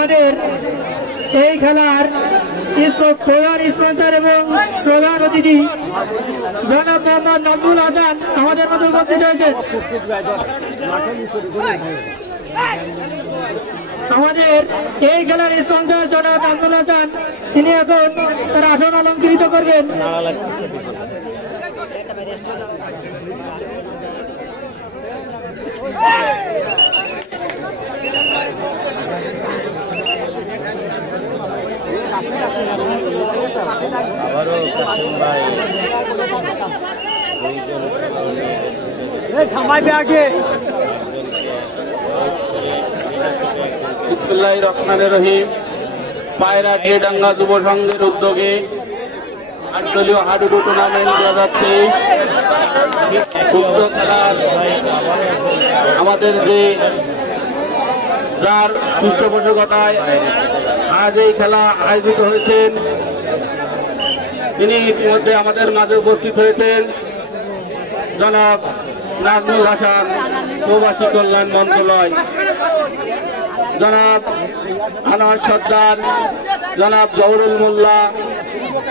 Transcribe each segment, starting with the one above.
আমাদের এই খেলার প্রধান স্পন্সর এবং প্রধান অতিথি জনাব মোহাম্মদ নাজমুল হাসান আমাদের মধ্যে উপস্থিত হয়েছে। আমাদের এই খেলার স্পন্সর জনাব নাজমুল হাসান, তিনি এখন তার আসন অলঙ্কৃত করবেন। আবারও কাসিম ভাই বিসমিল্লাহির রহমানির রহিম। পায়রা টিয়াডাঙ্গা যুব সংঘের উদ্যোগে 8 দলীয় হাডুডু টুর্নামেন্ট 2023 উক্ত খেলার আমাদের যার পৃষ্ঠপোষকতায় আজ এই খেলা আয়োজিত হয়েছেন, তিনি ইতিমধ্যে আমাদের মাঝে উপস্থিত হয়েছেন জনাব নাজমুল হাসান, প্রবাসী কল্যাণ মন্ত্রণালয়, জনাব আনোয়ার সর্দার, জনাব জহুরুল মোল্লা,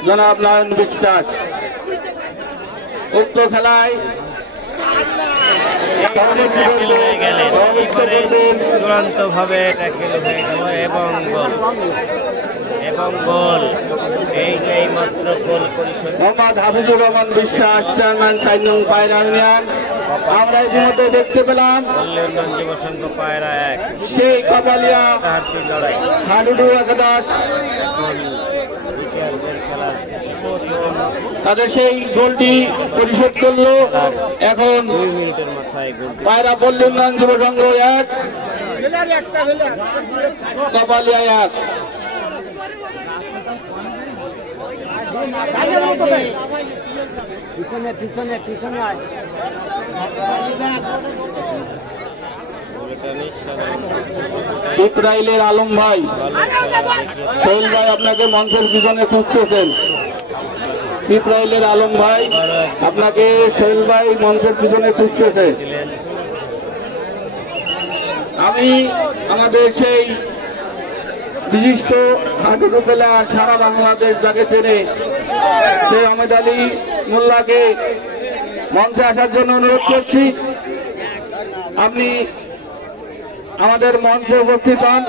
জনাব নয়ন বিশ্বাস। উক্ত খেলায় চূড়ান্ত ভাবে ট্যাকেল হয়ে গেল এবং গোল এই মাত্র গোল পরিশোধ মোহাম্মদ হাফিজুর রহমান বিশ্বাস, চেয়ারম্যান 4 নং পায়রা ইউনিয়ন। আমরা ইতিমধ্যে দেখতে পেলাম কল্যাণ যুব সংঘ পায়রা 1 সেই কাপালিয়া লড়াই হাডুডু একাদশ তাদের সেই গোলটি পরিশোধ করলো। এখন 2 মিনিটের মাথায় গোল পায়রা পল্লী উন্নয়ন যুব সংঘ 1, কাপালিয়া 1। ইসরায়েলের আলম ভাই, সোহেল ভাই আপনাকে মঞ্চের পিছনে খুঁজতেছেন। ইসরায়েলের আলম ভাই আপনাকে সোহেল ভাই মঞ্চের পিছনে খুঁজতেছে। আমি আমাদের সেই বিশিষ্ট হাডুডু প্লেয়ার, সারা বাংলাদেশ যাকে চেনে, সেই আহমেদ আলী মোল্লাকে মঞ্চে আসার জন্য অনুরোধ করছি। আপনি আমাদের মঞ্চে উপস্থিত হন।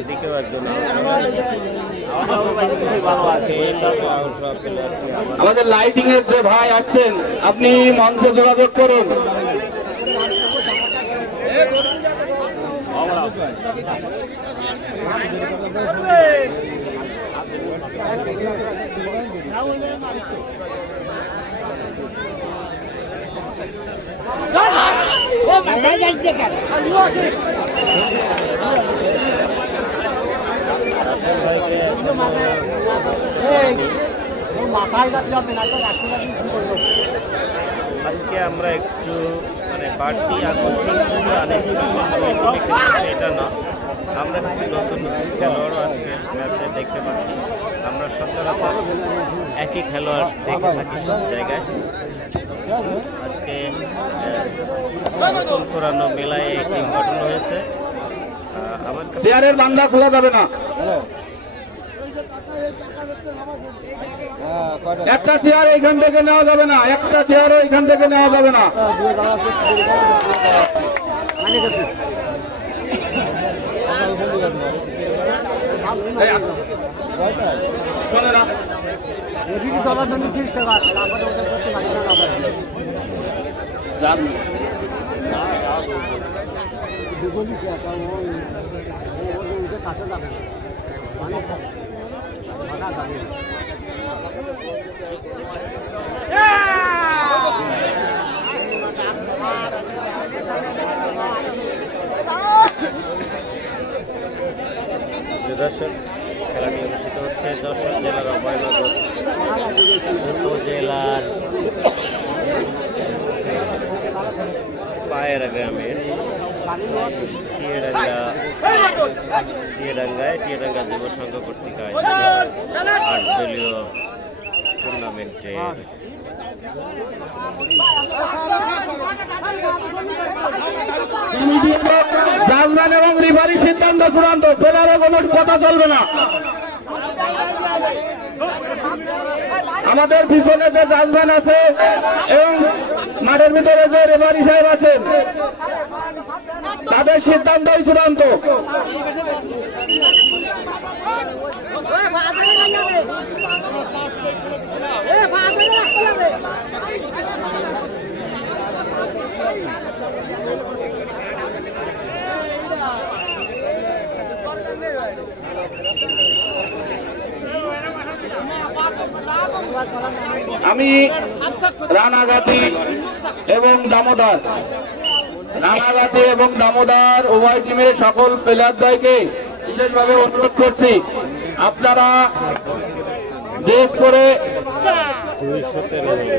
এদিকেও একজন আমাদের লাইটিং এর যে ভাই আসছেন, আপনি মঞ্চে যোগাযোগ করুন। আজকে আমরা একটু বাড়তি আকর্ষণ শুধু এটা না, আমরা কিছু নতুন খেলোয়াড়ও আজকে ম্যাচে দেখতে পাচ্ছি। আমরা সচরাচর একই খেলোয়াড় দেখে থাকি সব জায়গায়। আজকে নতুন পুরানো মেলায় এই টিম গঠন হয়েছে। আমার চেয়ারের বান্দা খোলা যাবে না, একটা চেয়ার এইখান থেকে নেওয়া যাবে না, একটা চেয়ারও এইখান থেকে নেওয়া যাবে না। শোনে না দর্শক, খেলাটি অনুষ্ঠিত হচ্ছে যশোর জেলার অভয়নগর উপজেলার পায়রা গ্রামের টিয়াডাঙ্গা যুব সংঘ কর্তৃক 8 দলীয় টুর্নামেন্টের জাজম্যান এবং রিফারি সিদ্ধান্ত চূড়ান্ত, পেলারে কোনো কথা চলবে না। আমাদের পিছনে যে জাজম্যান আছে এবং মাঠের ভিতরে যে রেফারি সাহেব আছেন তাদের সিদ্ধান্তই চূড়ান্ত। আমি রানাঘাটি এবং দামোদর উভয় টিমের সকল প্লেয়ারদ্বয়কে বিশেষভাবে অনুরোধ করছি, আপনারা বেশ করে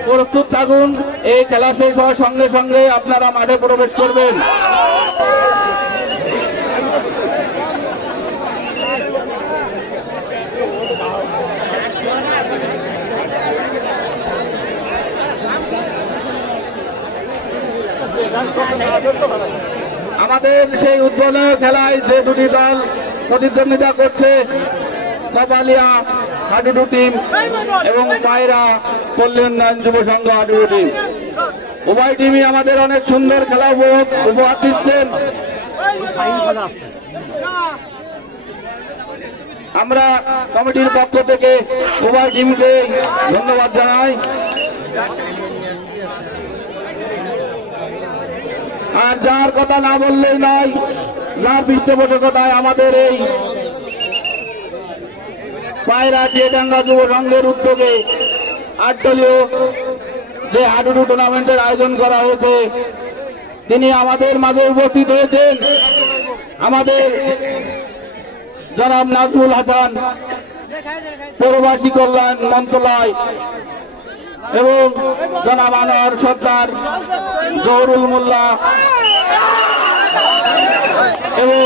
প্রস্তুত থাকুন। এই খেলা শেষ হওয়ার সঙ্গে সঙ্গে আপনারা মাঠে প্রবেশ করবেন। আমাদের সেই উদ্বোধনী খেলায় যে দুটি দল প্রতিদ্বন্দ্বিতা করছে, কপালিয়া হাডুডু টিম এবং পায়রা পল্লী উন্নয়ন যুব সংঘ হাডুডু টিম, উভয় টিমই আমাদের অনেক সুন্দর খেলা উপহার দিচ্ছেন। আমরা কমিটির পক্ষ থেকে উভয় টিমকে ধন্যবাদ জানাই। আর যার কথা না বললেই নয়, যার পৃষ্ঠপোষকতায় আমাদের এই পায়রা টিয়াডাঙ্গা যুব সংঘের উদ্যোগে 8 দলীয় যে হাডুডু টুর্নামেন্টের আয়োজন করা হয়েছে, তিনি আমাদের মাঝে উপস্থিত হয়েছেন আমাদের জনাব নাজমুল হাসান, পৌরবাসী কল্যাণ মন্ত্রণালয়, এবং জনাব আনোয়ার সরকার, জহুরুল মোল্লা এবং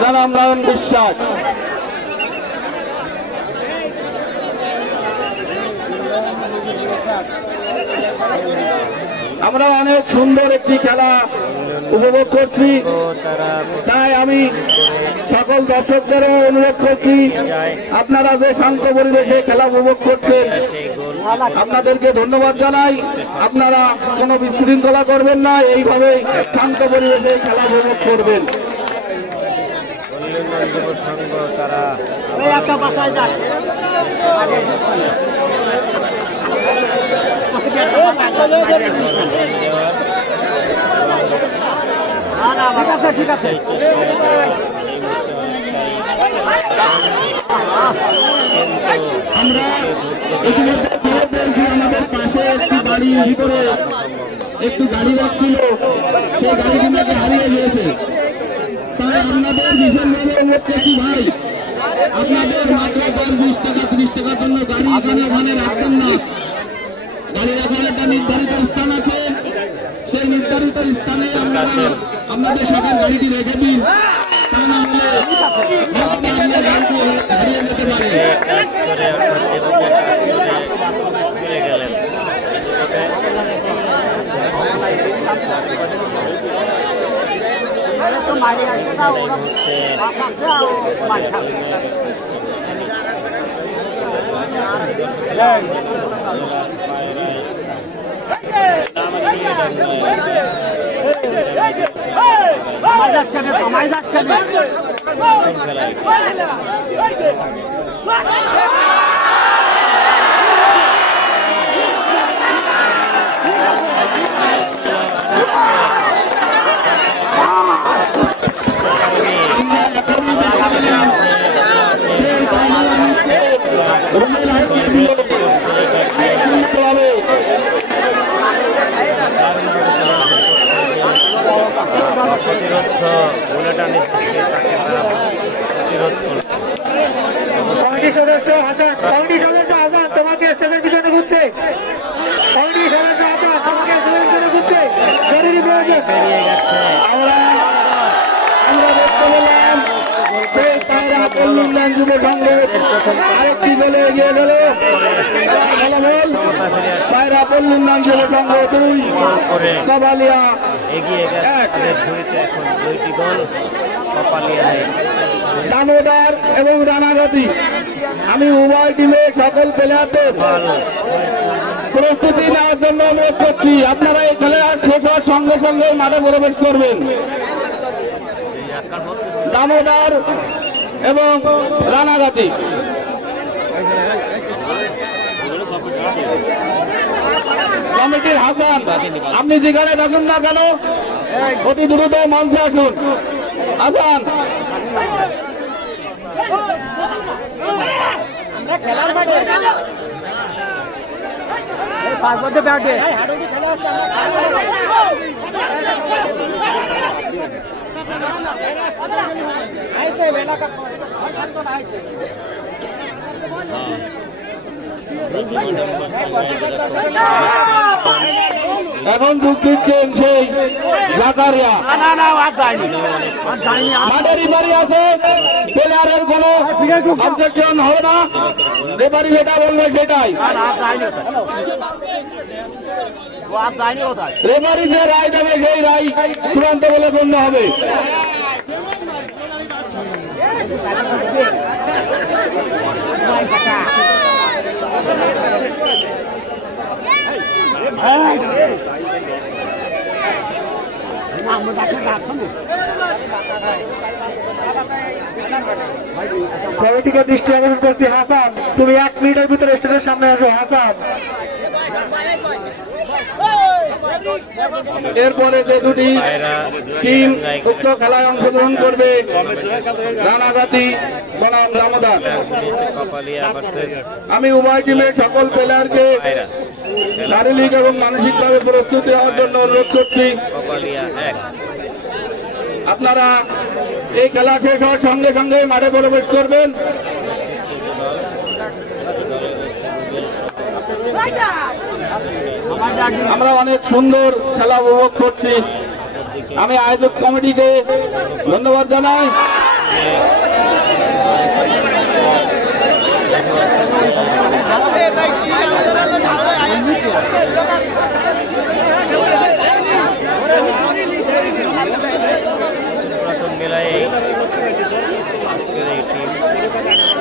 জনাব নয়ন বিশ্বাস। আমরা অনেক সুন্দর একটি খেলা উপভোগ করছি, তাই আমি সকল দর্শকদেরও অনুরোধ করছি, আপনারা যে শান্ত পরিবেশে খেলা উপভোগ করছেন আপনাদেরকে ধন্যবাদ জানাই। আপনারা কোনো বিশৃঙ্খলা করবেন না, এইভাবে শান্ত পরিবেশে খেলা উপভোগ করবেন। ঠিক আছে আমরা ইতিমধ্যে আমাদের পাশে একটি বাড়ির ভিতরে একটু গাড়ি রাখছিল, সেই গাড়িটি নাকি হারিয়ে গিয়েছে। তাই আপনাদের ভীষণভাবে অনুরোধ করছি ভাই, আপনাদের মাত্র 10-20 টাকা 30 টাকার জন্য গাড়ি এখানে ওখানে রাখবেন না। গাড়ি রাখার একটা নির্ধারিত স্থান আছে, সেই নির্ধারিত স্থানে আপনারা আপনাদের সকল গাড়িটি রেখে দিন, তা না হলে হারিয়ে যেতে পারে। সদস্য হাসান, কমিটি সদস্য হাসান তোমাকে স্টেজের পিছনে ঘুরছে, কমিটি সদস্য হাসান তোমাকে স্টেজের পিছনে ঘুরছে, জরুরি প্রয়োজন। আমরা দেখতে পেলাম সেই পায়রা পল্লী উন্নয়ন যুব সংঘের আরেকটি দলে এগিয়ে গেল। ক্ষমতা ফিরে আসে সায়রা পল্লীর যুব সংঘ 2 করে কপালিয়া এগিয়ে গেছে তাদের ঝুড়িতে এখন 2টি গোল কপালিয়ায় দামোদর এবং রানাগাতি। আমি উভয় টিমের সকল প্লেয়ারদের ভালো প্রস্তুতি নেওয়ার জন্য অনুরোধ করছি। আপনারা এই খেলা শেষ হওয়ার সঙ্গে সঙ্গে মাঠে প্রবেশ করবেন। দামোদর এবং রানাগাতি কমিটির হাসান, আপনি যেখানে থাকুন না কেন অতি দ্রুত মঞ্চে আসুন। হাসান এখন যোগ দিচ্ছেন সেই জাকারিয়া। মাঠের রেফারি আছে, প্লেয়ারের কোনো অবজেকশন হবে না, রেফারি যেটা বলবে সেটাই। রেফারি যে রায় দেবে সেই রায় চূড়ান্ত বলে গণ্য হবে। কমিটিকে দৃষ্টি আকর্ষণ করছি। হাসান, তুমি 1 মিনিটের ভিতরে স্টেজের সামনে আসো। হাসান, এরপরে যে দুটি টিম উক্ত খেলায় অংশগ্রহণ করবে, রানাগাতি বনাম দামোদর। আমি উভয় টিমের সকল প্লেয়ারকে শারীরিক এবং মানসিকভাবে প্রস্তুতি হওয়ার জন্য অনুরোধ করছি। আপনারা এই খেলা শেষ হওয়ার সঙ্গে সঙ্গে মাঠে প্রবেশ করবেন। আমরা অনেক সুন্দর খেলা উপভোগ করছি। আমি আয়োজক কমিটিকে ধন্যবাদ জানাই।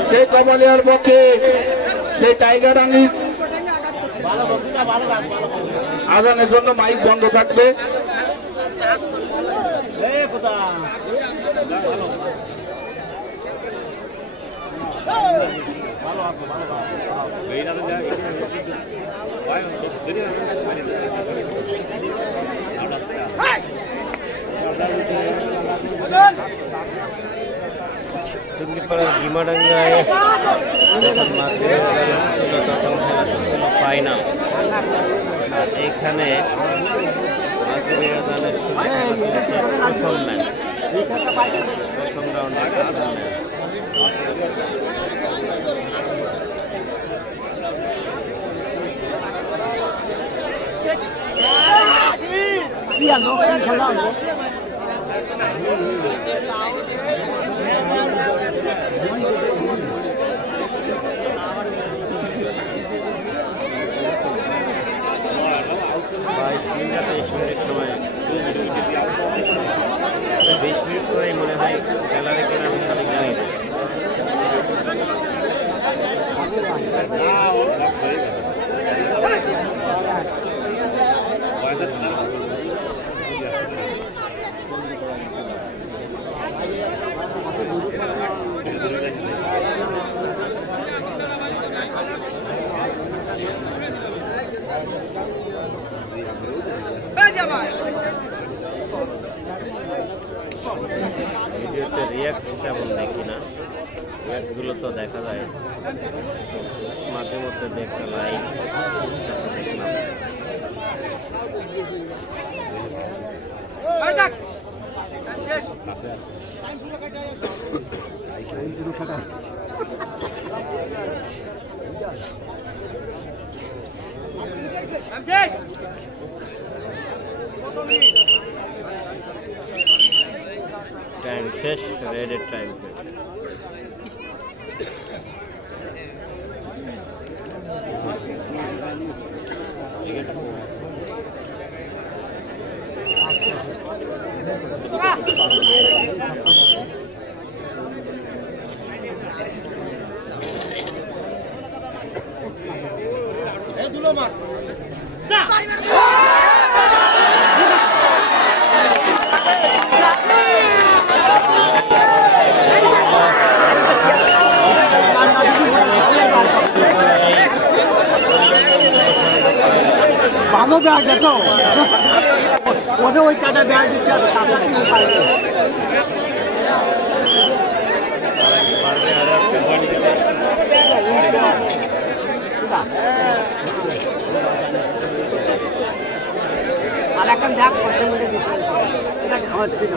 সেই কপালিয়ার পক্ষে সেই টাইগার আনিস আজানের জন্য মাইক বন্ধ থাকবে। টুঙ্গিপাড়ার ডিমাডাঙ্গায় যখন মাঝে ছিল তখন খেলা ছিল ফাইনাল, আর এখানে মাঝের দলের প্রথম ম্যাচ, প্রথম রাউন্ডে প্রথম ম্যাচ। সময় 20 মিনিট পরেই মনে হয় খেলা রেখে আমি খালি জানি না। ভিডিওতে রিয়াক্ট কেমন দেখি না, রিয়াক্টগুলো তো দেখা যায় মাঝে মধ্যে, দেখতে লাইভ দেখলাম। টাইম শেষ, রেডের টাইম শেষ। ভালো ব্যাগ দেখো ওদের ওই কাটা ব্যাগ দিচ্ছে আর এখন ব্যাগ করতে বলে দিচ্ছে এটা খাওয়া ছিল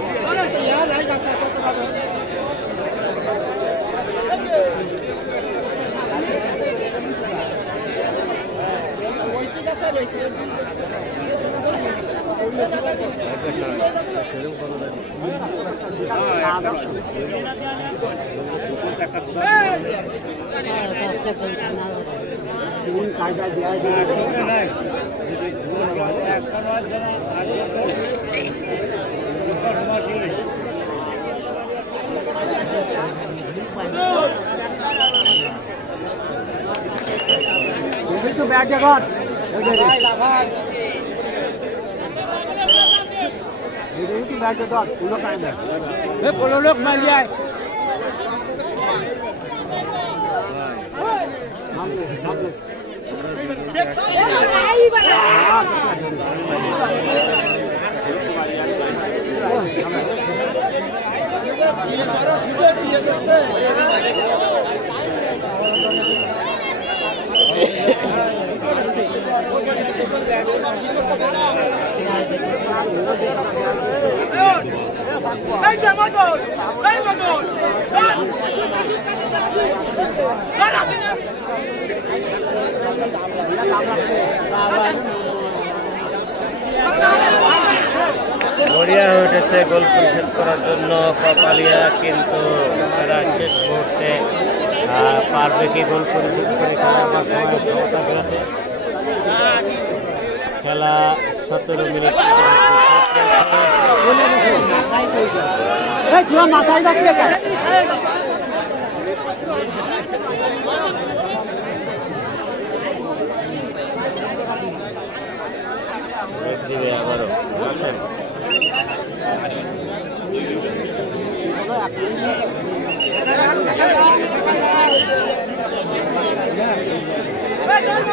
ব্যাগ এখন কোনো লোক মারি যায় গড়িয়া হয়ে উঠেছে গোল পরিশোধ করার জন্য কপালিয়া, কিন্তু তারা শেষ মুহূর্তে পারবে কি গোল পরিশোধ করে খেলা 17 মিনিট মাথায় যাচ্ছে দিবে আবারও আসেন।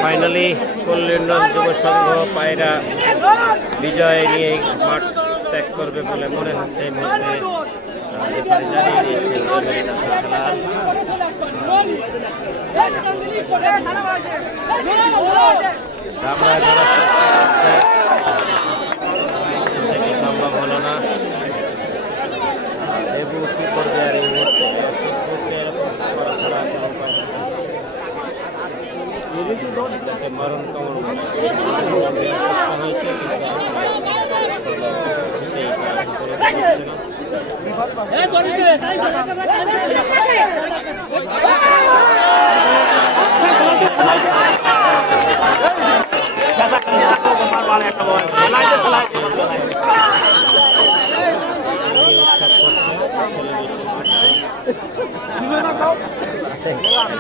ফাইনালি কল্যাণ যুব সংঘ পায়রা বিজয় নিয়ে মাঠ ত্যাগ করবে বলে মনে হচ্ছে। এই মুহূর্তে রেফারি জানিয়ে দিয়েছে সম্ভব হলো না। লেবু কি করবে আর এই মুহূর্তে মরণ কমন হয়েছে,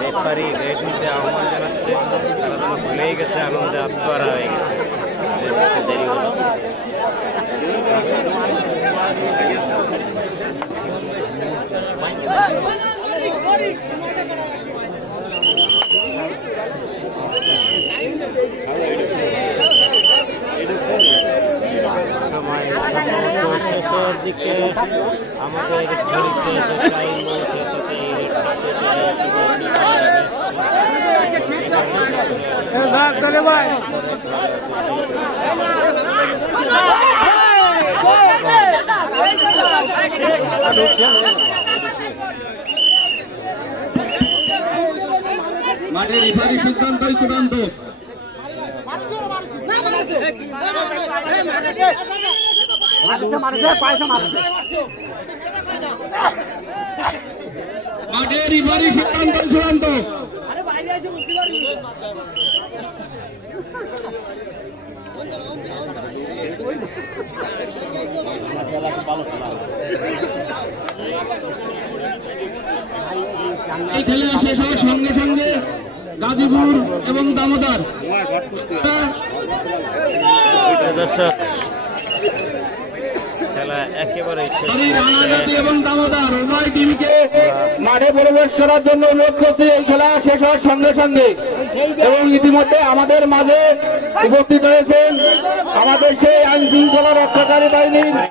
রেফারি রেফারিতে আহ্বান জানাচ্ছে, তারা যেন ভুলেই গেছে, আনন্দে আত্মহারা হয়ে গেছে, দেরি হলো। সময় শেষের দিকে আমাদের ঘড়িতে যে টাইম বলছে তাতে মাঠের রেফারি সিদ্ধান্তই চূড়ান্ত। মাঠের রেফারি সিদ্ধান্ত চূড়ান্ত। এই খেলা শেষ হওয়ার সঙ্গে সঙ্গে গাজীপুর এবং দামোদর দর্শক খেলা একেবারে শেষ রানাঘাটি এবং দামোদর উভয় টিমকে মাঠে প্রবেশ করার জন্য অনুরোধ করছি এই খেলা শেষ হওয়ার সঙ্গে সঙ্গে। এবং ইতিমধ্যে আমাদের মাঝে উপস্থিত হয়েছেন আমাদের সেই আইন শৃঙ্খলা রক্ষাকারী বাহিনীর